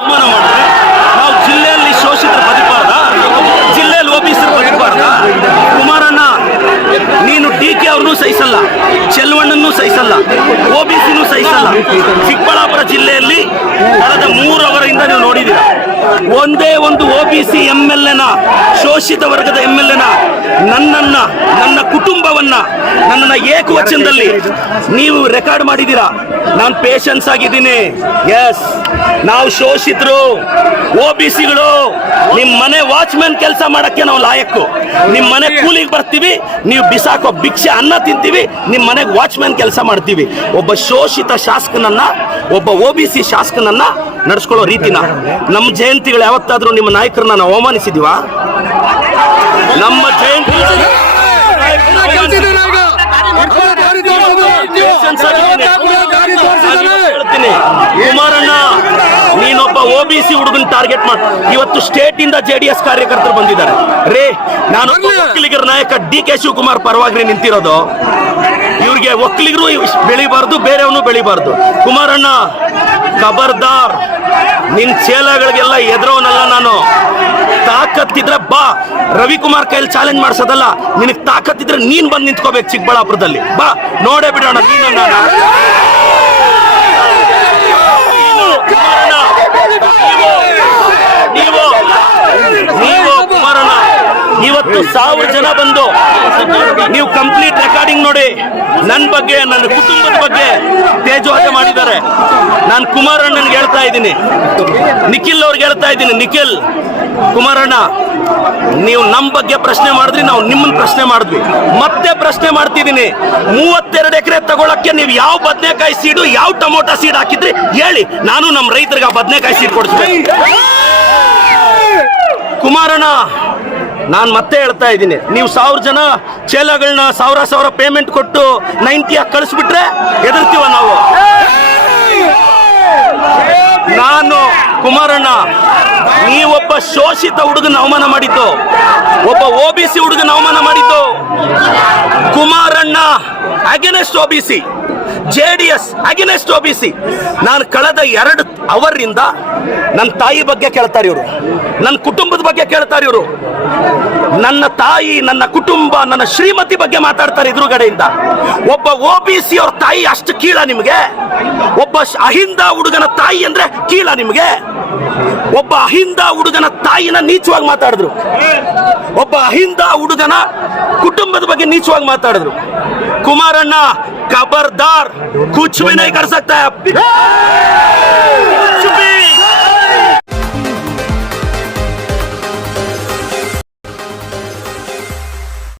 ಅವಮಾನ ಮಾಡಿದ್ರೆ ನಾವು ಜಿಲ್ಲೆಯಲ್ಲಿ ಶೋಷಿತರ ಬದುಕಬಾರ್ದ? ಜಿಲ್ಲೆಯಲ್ಲಿ ಒಬಿಸಿರು ಬದುಕಬಾರ್ದ? ಕುಮಾರಣ್ಣ, ನೀನು DK ಅವ್ರನ್ನೂ ಸಹಿಸಲ್ಲ, ಚೆಲುವಣ್ಣನೂ ಸಹಿಸಲ್ಲ, OBCನೂ ಸಹಿಸಲ್ಲ. ಚಿಕ್ಕಬಳ್ಳಾಪುರ ಜಿಲ್ಲೆಯಲ್ಲಿ ಕಳೆದ 3 ಅವರಿಂದ ನೀವು ನೋಡಿದ್ದೀರ, ಒಂದೇ ಒಂದು OBC MLA ಶೋಷಿತ ವರ್ಗದ MLA ನನ್ನ ಕುಟುಂಬವನ್ನ ನನ್ನನ್ನು ಏಕವಚನದಲ್ಲಿ ನೀವು ರೆಕಾರ್ಡ್ ಮಾಡಿದ್ದೀರಾ. ನಾನು ಪೇಷನ್ಸ್ ಆಗಿದ್ದೀನಿ. ಎಸ್, ನಾವು ಶೋಷಿತರು, OBCಗಳು. ನಿಮ್ಮ ಮನೆ ವಾಚ್ಮ್ಯಾನ್ ಕೆಲಸ ಮಾಡಕ್ಕೆ ನಾವು ಲಾಯಕ್ಕು. ನಿಮ್ಮ ಮನೆ ಕೂಲಿಗೆ ಬರ್ತೀವಿ, ನೀವು ಬಿಸಾಕೋ ಭಿಕ್ಷೆ ಅನ್ನ ತಿಂತೀವಿ, ನಿಮ್ಮ ಮನೆಗೆ ವಾಚ್ಮ್ಯಾನ್ ಕೆಲಸ ಮಾಡ್ತೀವಿ. ಒಬ್ಬ ಶೋಷಿತ ಶಾಸಕನನ್ನ, ಒಬ್ಬ OBC ಶಾಸಕನನ್ನ ನಡೆಸ್ಕೊಳ್ಳೋ ರೀತಿನ ನಮ್ಮ ಜಯಂತಿಗಳು ಯಾವತ್ತಾದ್ರೂ ನಿಮ್ಮ ನಾಯಕರನ್ನ ನಾವು ಅವಮಾನಿಸಿದೀವಾ? ನಮ್ಮ ಜಯಂತಿಗಳು ಕುಮಾರಣ್ಣ, ನೀನೊಬ್ಬ OBC ಹುಡುಗನ ಟಾರ್ಗೆಟ್ ಮಾಡಿ ಇವತ್ತು ಸ್ಟೇಟ್ ಇಂದ JDS ಕಾರ್ಯಕರ್ತರು ಬಂದಿದ್ದಾರೆ ರೇ. ನಾನು ಒಕ್ಕಲಿಗರ ನಾಯಕ DK ಶಿವಕುಮಾರ್ ಪರವಾಗಿ ನಿಂತಿರೋದು. ಇವ್ರಿಗೆ ಒಕ್ಕಲಿಗರು ಬೆಳಿಬಾರ್ದು, ಬೇರೆಯವನು ಬೆಳಿಬಾರ್ದು. ಕುಮಾರಣ್ಣ, ಖಬರ್ದಾರ್, ನಿನ್ ಚೇಲಗಳಿಗೆಲ್ಲ ಎದುರೋನಲ್ಲ ನಾನು. ತಾಕತ್ತಿದ್ರೆ ಬಾ, ರವಿಕುಮಾರ್ ಕೈಯಲ್ಲಿ ಚಾಲೆಂಜ್ ಮಾಡಿಸೋದಲ್ಲ. ನಿನಗೆ ತಾಕತ್ತಿದ್ರೆ ನೀನ್ ಬಂದು ನಿಂತ್ಕೋಬೇಕು ಚಿಕ್ಕಬಳ್ಳಾಪುರದಲ್ಲಿ. ಬಾ, ನೋಡೇ ಬಿಡೋಣ ನೀನನ್ನ. ನೀವು ಕುಮಾರಣ್ಣ, ಇವತ್ತು 1000 ಜನ ಬಂದು ನೀವು ಕಂಪ್ಲೀಟ್ ರೆಕಾರ್ಡಿಂಗ್ ನೋಡಿ. ನನ್ನ ಬಗ್ಗೆ, ನನ್ನ ಕುಟುಂಬದ ಬಗ್ಗೆ ತೇಜೋವಧೆ ಮಾಡಿದ್ದಾರೆ. ನಾನು ಕುಮಾರಣ್ಣನಿಗೆ ಹೇಳ್ತಾ ಇದ್ದೀನಿ, ನಿಖಿಲ್ ಅವ್ರಿಗೆ ಹೇಳ್ತಾ ಇದ್ದೀನಿ, ನಿಖಿಲ್, ಕುಮಾರಣ್ಣ, ನೀವು ನಮ್ಮ ಬಗ್ಗೆ ಪ್ರಶ್ನೆ ಮಾಡಿದ್ರಿ, ನಾವು ನಿಮ್ಮನ್ನ ಪ್ರಶ್ನೆ ಮಾಡಿದ್ವಿ, ಮತ್ತೆ ಪ್ರಶ್ನೆ ಮಾಡ್ತಿದ್ದೀನಿ. 32 ಎಕರೆ ತಗೊಳಕ್ಕೆ ನೀವು ಯಾವ ಬದನೆಕಾಯಿ ಸೀಡು, ಯಾವ ಟೊಮೊಟೊ ಸೀಡ್ ಹಾಕಿದ್ರಿ ಹೇಳಿ, ನಾನು ನಮ್ಮ ರೈತರಿಗೆ ಆ ಬದನೆಕಾಯಿ ಸೀಡ್ ಕೊಡಿಸ್ಬೇಕು. ಕುಮಾರಣ್ಣ, ನಾನು ಮತ್ತೆ ಹೇಳ್ತಾ ಇದ್ದೀನಿ, ನೀವು 1000 ಜನ ಚೇಲಗಳನ್ನ 1000 ಪೇಮೆಂಟ್ ಕೊಟ್ಟು 90 ಕಳಿಸ್ಬಿಟ್ರೆ ಎದುರ್ತೀವ ನಾವು. ನಾನು ಕುಮಾರಣ್ಣ, ನೀವೊಬ್ಬ ಶೋಷಿತ ಹುಡುಗನ ಅವಮಾನ ಮಾಡಿದ್ದು, ಒಬ್ಬ OBC ಹುಡುಗನ ಅವಮಾನ ಮಾಡಿದ್ದು. Kumaranna against OBC, JDS against OBC. ನಾನು ಕಳೆದ 2 ಅವರಿಂದ ನನ್ನ ತಾಯಿ ಬಗ್ಗೆ ಕೇಳ್ತಾರೆ ಇವರು, ನನ್ನ ಕುಟುಂಬದ ಬಗ್ಗೆ ಕೇಳ್ತಾರೆ ಇವರು. ನನ್ನ ತಾಯಿ, ನನ್ನ ಕುಟುಂಬ, ನನ್ನ ಶ್ರೀಮತಿ ಬಗ್ಗೆ ಮಾತಾಡ್ತಾರೆ ಎದುರುಗಡೆಯಿಂದ. ಒಬ್ಬ OBC ಅವ್ರ ತಾಯಿ ಅಷ್ಟು ಕೀಳ ನಿಮಗೆ? ಒಬ್ಬ ಅಹಿಂದ ಹುಡುಗನ ತಾಯಿ ಅಂದ್ರೆ ಕೀಳ ನಿಮಗೆ? ಒಬ್ಬ ಅಹಿಂದ ಹುಡುಗನ ತಾಯಿನ ನೀಚವಾಗಿ ಮಾತಾಡಿದ್ರು, ಒಬ್ಬ ಅಹಿಂದ ಹುಡುಗನ ಕುಟುಂಬದ ಬಗ್ಗೆ ನೀಚವಾಗಿ ಮಾತಾಡಿದ್ರು. ಕುಮಾರಣ್ಣ, ಖಬರ್ದಾರ್, ಕುಚ್ ಭಿ ನಹೀ ಕರ್ ಸಕ್ತಾ.